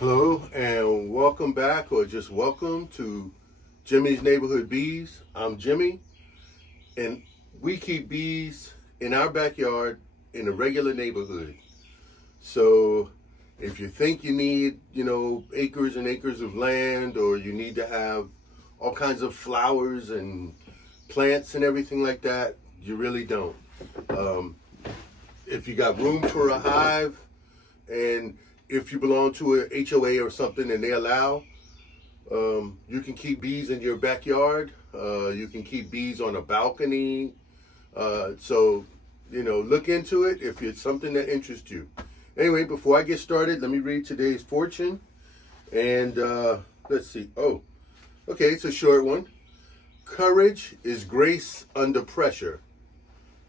Hello and welcome back, or just welcome to Jimmy's Neighborhood Bees. I'm Jimmy, and we keep bees in our backyard in a regular neighborhood. So if you think you need, acres and acres of land, or you need to have all kinds of flowers and plants and everything like that, you really don't. If you got room for a hive, and if you belong to a HOA or something and they allow, you can keep bees in your backyard. You can keep bees on a balcony. So, look into it if it's something that interests you. Anyway, before I get started, let me read today's fortune. And let's see. Oh, okay, it's a short one. Courage is grace under pressure.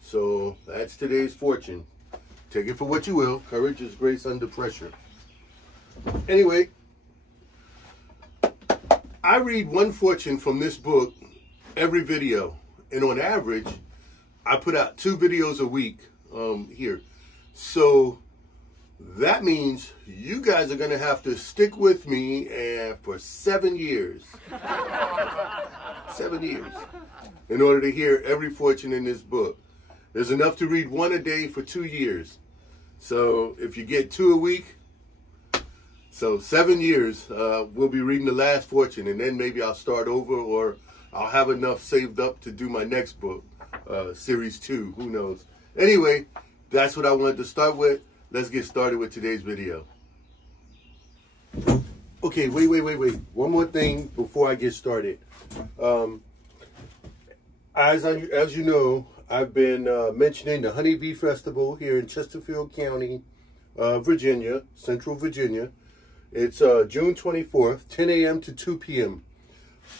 So that's today's fortune. Take it for what you will. Courage is grace under pressure. Anyway, I read one fortune from this book every video, and on average, I put out 2 videos a week here. So that means you guys are going to have to stick with me for 7 years. 7 years in order to hear every fortune in this book. There's enough to read 1 a day for 2 years. So if you get 2 a week, so 7 years, we'll be reading the last fortune, and then maybe I'll start over, or I'll have enough saved up to do my next book, series 2, who knows. Anyway, that's what I wanted to start with. Let's get started with today's video. Okay, wait. One more thing before I get started. As you know, I've been mentioning the HoneyBee Festival here in Chesterfield County, Virginia, Central Virginia. It's June 24th, 10 a.m. to 2 p.m.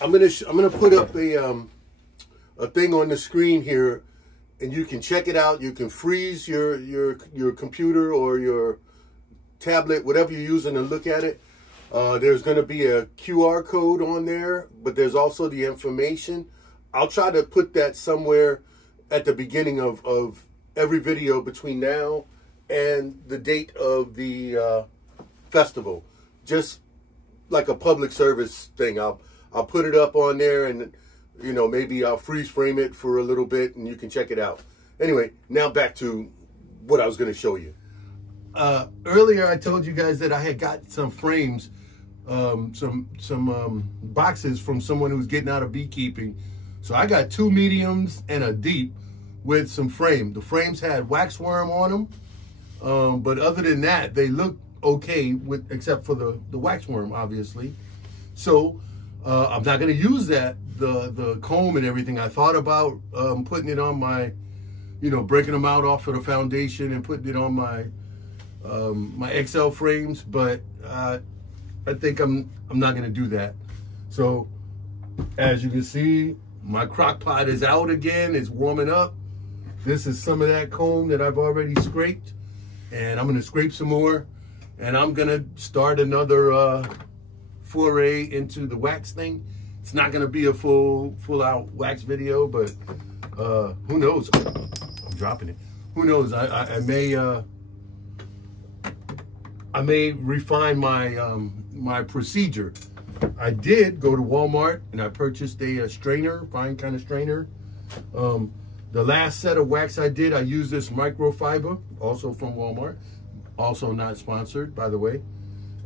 I'm gonna put up a thing on the screen here, and you can check it out. You can freeze your computer or your tablet, whatever you're using, to look at it. There's gonna be a QR code on there, but there's also the information. I'll try to put that somewhere at the beginning of every video between now and the date of the festival. Just like a public service thing. I'll put it up on there, and maybe I'll freeze frame it for a little bit and you can check it out. Anyway, now back to what I was going to show you. Earlier I told you guys that I had got some frames, some boxes from someone who's getting out of beekeeping. So I got 2 mediums and a deep with some frame. The frames had waxworm on them, but other than that, they look okay, except for the waxworm, obviously. So I'm not going to use the comb and everything. I thought about putting it on my, breaking them out off of the foundation and putting it on my my XL frames, but I think I'm not going to do that. So as you can see, my crock pot is out again. It's warming up. This is some of that comb that I've already scraped, and I'm going to scrape some more, and I'm going to start another foray into the wax thing. It's not going to be a full out wax video, but who knows? I'm dropping it. Who knows? I may refine my procedure. I did go to Walmart and I purchased a strainer, fine kind of strainer. The last set of wax I did, I used this microfiber, also from Walmart, also not sponsored, by the way.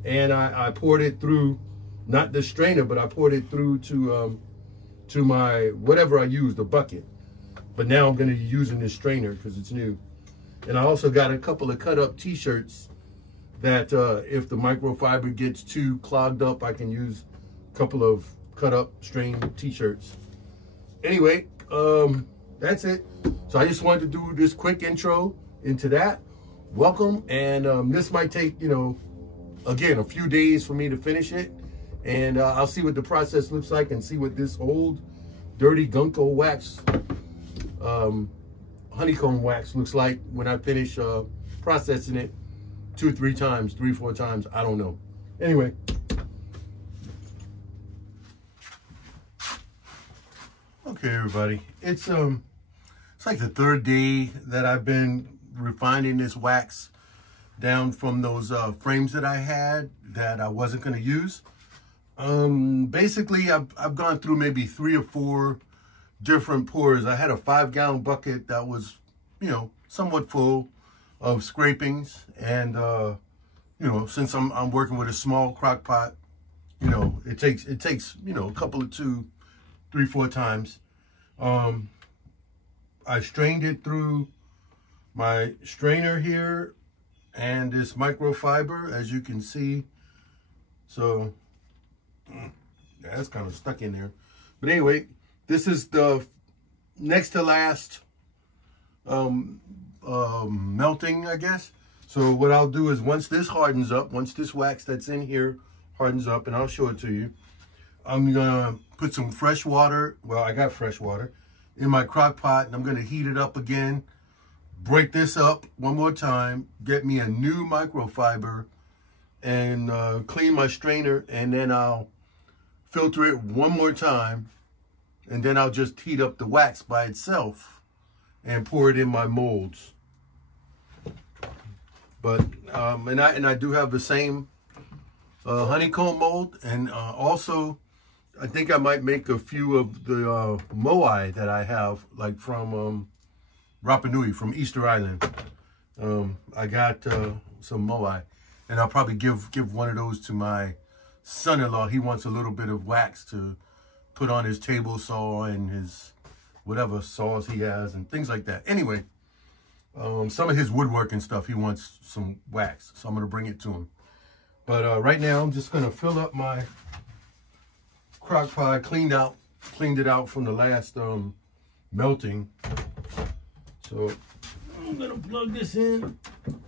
And I poured it through, not the strainer, but I poured it through to my, whatever I used, the bucket. But now I'm going to be using this strainer because it's new. And I also got a couple of cut up t-shirts that if the microfiber gets too clogged up, I can use a couple of cut up strain t-shirts. Anyway, that's it. So I just wanted to do this quick intro into that. Welcome. And this might take, again, a few days for me to finish it. And I'll see what the process looks like and see what this old dirty Gunko wax, honeycomb wax looks like when I finish processing it 2 or 3 times, 3 or 4 times. I don't know. Anyway. Okay, everybody. It's like the 3rd day that I've been refining this wax. down from those frames that I had that I wasn't going to use. Basically, I've gone through maybe 3 or 4 different pours. I had a 5-gallon bucket that was, you know, somewhat full of scrapings, and you know, since I'm working with a small crock pot, you know, it takes you know, a couple of 2, 3, 4 times. I strained it through my strainer here and this microfiber, as you can see. So that's kind of stuck in there. But anyway, this is the next to last melting, I guess. So what I'll do is, once this hardens up, once this wax that's in here hardens up, and I'll show it to you, I'm gonna put some fresh water, well, I got fresh water, in my crock pot, and I'm gonna heat it up again, break this up one more time, get me a new microfiber, and clean my strainer, and then I'll filter it one more time, and then I'll just heat up the wax by itself and pour it in my molds. But and I do have the same honeycomb mold, and also I think I might make a few of the moai that I have, like from Rapa Nui, from Easter Island. I got some moai, and I'll probably give one of those to my son-in-law. He wants a little bit of wax to put on his table saw and his whatever saws he has and things like that. Anyway, some of his woodworking stuff, he wants some wax, so I'm gonna bring it to him. But right now, I'm just gonna fill up my crock pot. Cleaned it out from the last melting. So I'm gonna plug this in,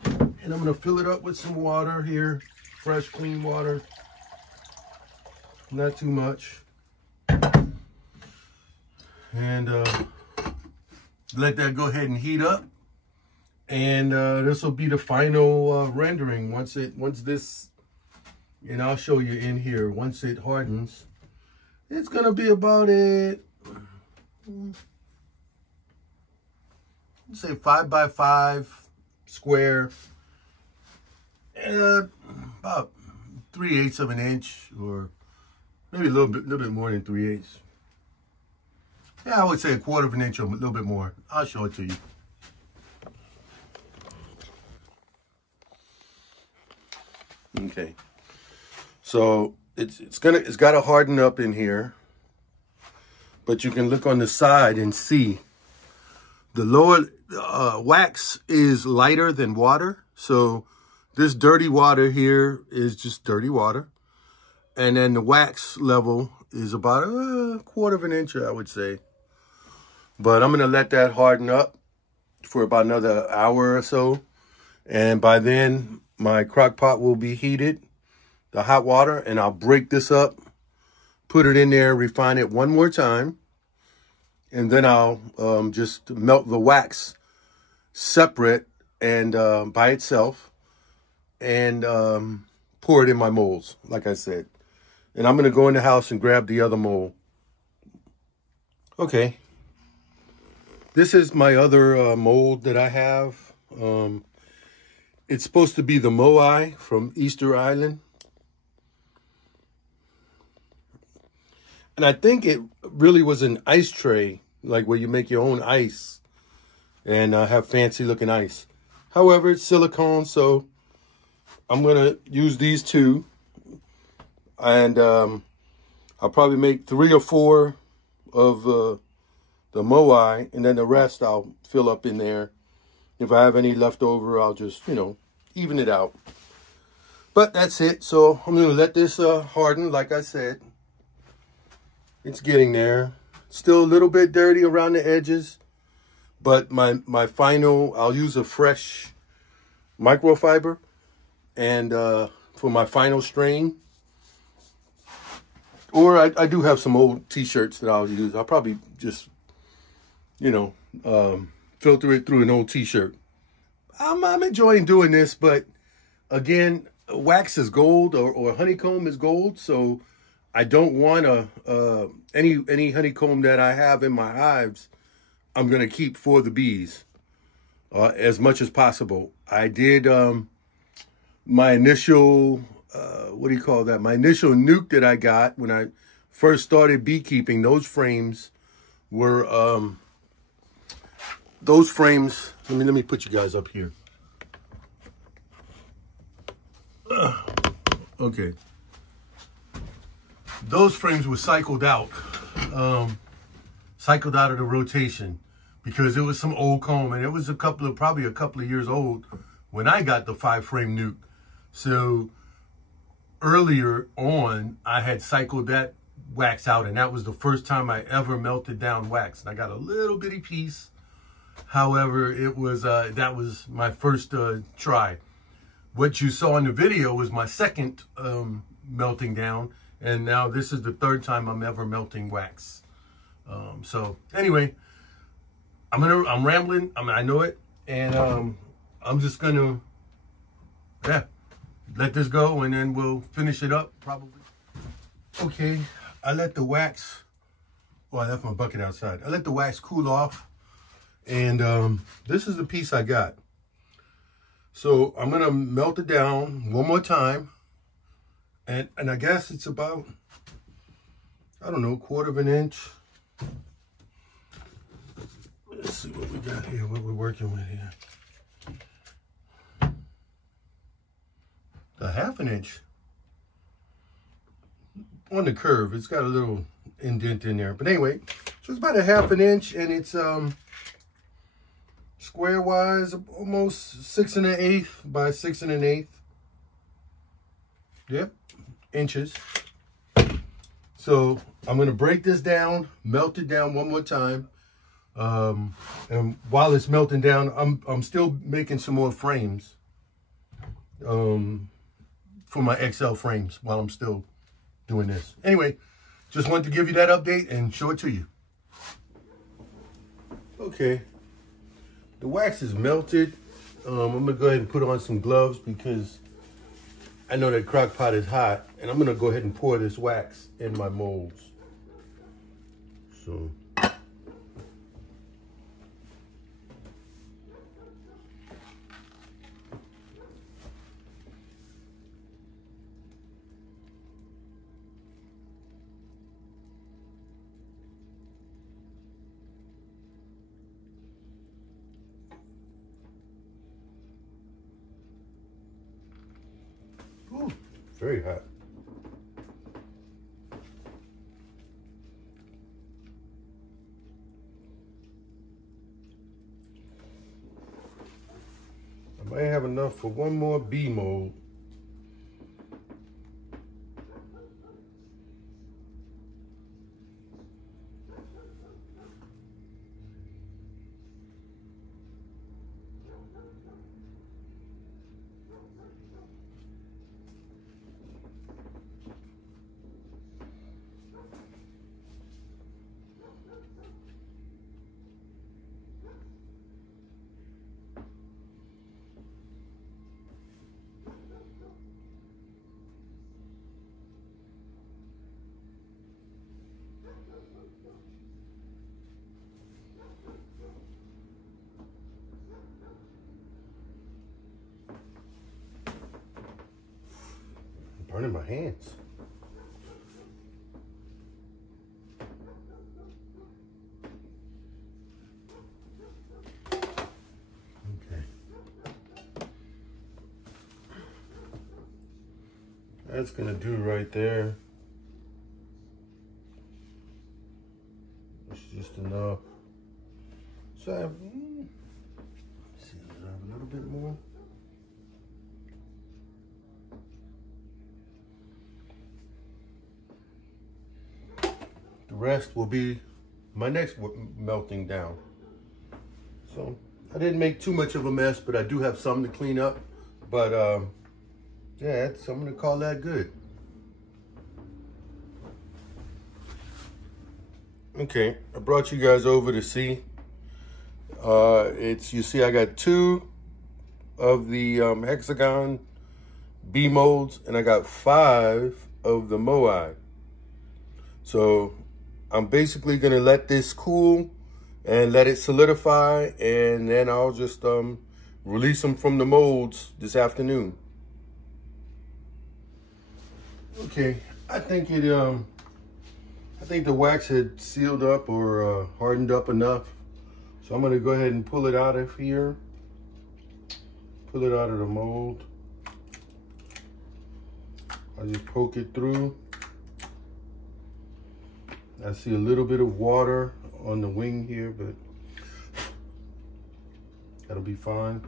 and I'm gonna fill it up with some water here, fresh, clean water. Not too much. And let that go ahead and heat up. And this will be the final rendering once this, and I'll show you in here, once it hardens. It's gonna be about say 5 by 5 square, about 3/8 of an inch, or maybe a little bit more than 3/8. Yeah, I would say 1/4 of an inch or a little bit more. I'll show it to you. Okay, so it's got to harden up in here, but you can look on the side and see the lower wax is lighter than water. So this dirty water here is just dirty water, and then the wax level is about 1/4 of an inch, I would say. But I'm gonna let that harden up for about another hour or so, and by then my crock pot will be heated, the hot water, and I'll break this up, put it in there, refine it one more time, and then I'll just melt the wax separate and by itself, and pour it in my molds, like I said. And I'm gonna go in the house and grab the other mold. Okay, this is my other mold that I have. It's supposed to be the moai from Easter Island. And I think it really was an ice tray, like where you make your own ice and have fancy looking ice. However, it's silicone, so I'm gonna use these two. And I'll probably make 3 or 4 of the moai, and then the rest I'll fill up in there. If I have any left over, I'll just, you know, even it out. But that's it. So I'm going to let this harden, like I said. It's getting there. Still a little bit dirty around the edges. But my final, I'll use a fresh microfiber. And for my final strain. Or I do have some old t-shirts that I'll use. I'll probably just, you know, filter it through an old t-shirt. I'm enjoying doing this, but again, wax is gold, or honeycomb is gold, so I don't want any honeycomb that I have in my hives, I'm gonna keep for the bees as much as possible. I did my initial, what do you call that? My initial nuke that I got when I first started beekeeping. Those frames were, let me put you guys up here. Okay. Those frames were cycled out of the rotation because it was some old comb, and it was probably a couple of years old when I got the 5-frame nuke. So earlier on, I had cycled that wax out, and that was the first time I ever melted down wax. And I got a little bitty piece. However, it was that was my first try. What you saw in the video was my second melting down, and now this is the third time I'm ever melting wax. So anyway, I'm rambling. I know it, and I'm just gonna let this go, and then we'll finish it up probably. Okay, I let the wax. Oh, I left my bucket outside. I let the wax cool off, and this is the piece I got. So I'm gonna melt it down one more time, and I guess it's about, I don't know, 1/4 inch. Let's see what we got here, what we're working with here. A 1/2 inch on the curve. It's got a little indent in there, but anyway, so it's about a 1/2 inch, and it's square wise almost 6 1/8 by 6 1/8. Yep, inches. So I'm gonna break this down, melt it down one more time, and while it's melting down, I'm still making some more frames for my XL frames while I'm still doing this. Anyway, just wanted to give you that update and show it to you. Okay, the wax is melted. I'm gonna go ahead and put on some gloves because I know that crock pot is hot, and I'm gonna go ahead and pour this wax in my molds. So. Ooh, very hot. I might have enough for one more bee mold. Burning my hands. Okay. That's gonna do right there. It's just enough. So I have, let's see, I have a little bit more. The rest will be my next melting down. So I didn't make too much of a mess, but I do have some to clean up. But yeah, so I'm gonna call that good. Okay, I brought you guys over to see. You see I got 2 of the hexagon bee molds, and I got 5 of the moai. So I'm basically gonna let this cool and let it solidify, and then I'll just release them from the molds this afternoon. Okay, I think the wax had sealed up or hardened up enough. So I'm gonna go ahead and pull it out of here. Pull it out of the mold. I just poke it through. I see a little bit of water on the wing here, but that'll be fine.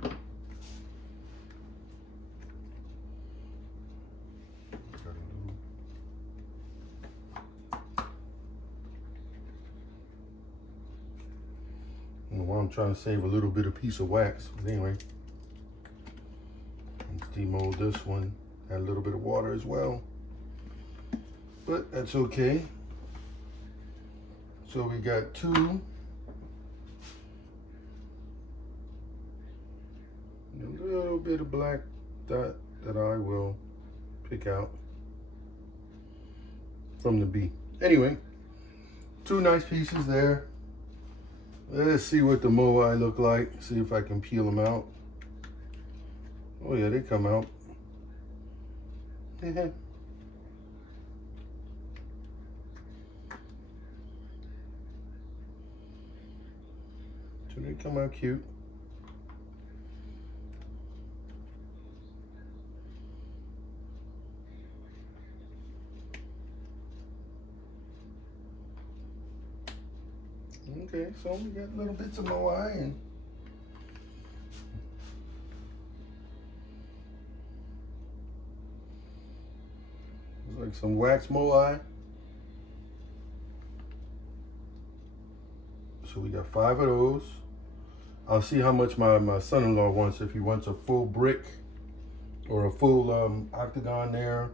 Well, I'm trying to save a little bit of piece of wax, but anyway. Let's demold this one. Add a little bit of water as well, but that's okay. So we got two. A little bit of black dot that I will pick out from the bee. Anyway, two nice pieces there. Let's see what the moai look like. See if I can peel them out. Oh yeah, they come out. So they come out cute. Okay, so we got little bits of moai and looks like some wax moai. So we got 5 of those. I'll see how much my son-in-law wants, if he wants a full brick or a full octagon there.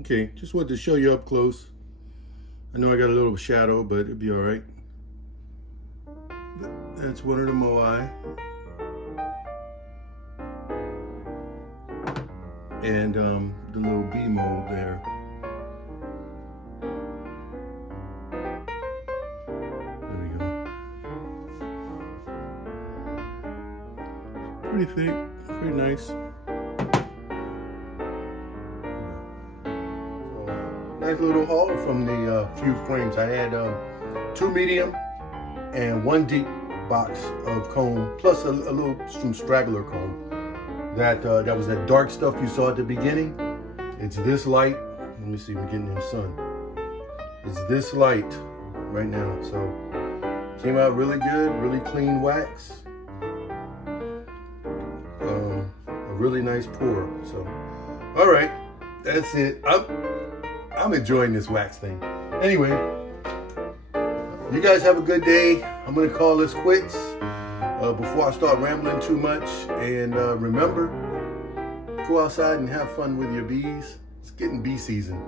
Okay, just wanted to show you up close. I know I got a little shadow, but it'll be all right. But that's one of the moai. And the little bee mold there. There we go. Pretty thick, pretty nice. Nice little haul from the few frames. I had 2 medium and 1 deep box of comb, plus a little some straggler comb. That was that dark stuff you saw at the beginning. It's this light. Let me see, we're getting in the sun. It's this light right now. So came out really good, really clean wax. A really nice pour. So, all right, that's it. I'm enjoying this wax thing. Anyway, you guys have a good day. I'm gonna call this quits before I start rambling too much. And remember, go outside and have fun with your bees. It's getting bee season.